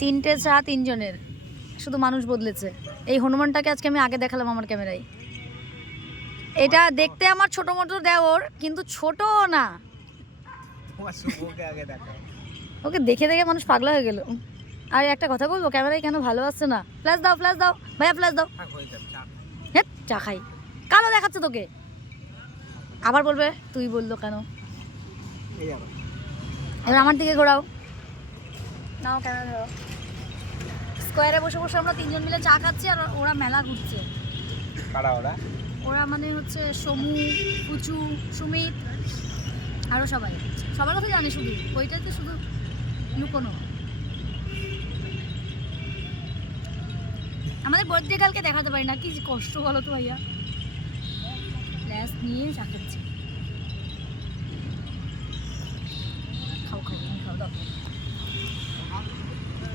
তিনটে চা তিনজনের, শুধু মানুষ বদলেছে। এই হনুমানটাকে আজকে আমি আগে দেখালাম আমার ক্যামেরায়। এটা দেখতে আমার ছোট মতো দেওর, কিন্তু ছোট না। ওকে দেখে দেখে মানুষ পাগলা হয়ে গেল। আর একটা কথা বলবো, ক্যামেরায় কেন ভালো আসছে না? ফ্ল্যাশ দাও, ফ্ল্যাশ দাও ভাইয়া, ফ্ল্যাশ দাও। হ্যাঁ, চা খাই। কালো দেখাচ্ছে তোকে। আবার বলবে তুই বললো কেন। এবার আমার দিকে ঘোরাও, নাও ক্যামেরা ধরো। স্কোয়ারে বসে বসে আমরা তিনজন মিলে চা খাচ্ছি, আর ওরা মেলা ঘুরছে। ওরা মানে হচ্ছে সমু, পুচু, সুমিত, আরও সবাই। সবার কথা জানি, শুধু ওইটাতে শুধু লুকোনো। আমাদের বার্থডে কালকে দেখাতে পারি না, কি কষ্ট বলো তো ভাইয়া। গ্যাস নিয়ে চা খাচ্ছি। খাও খাও, খাও দাও।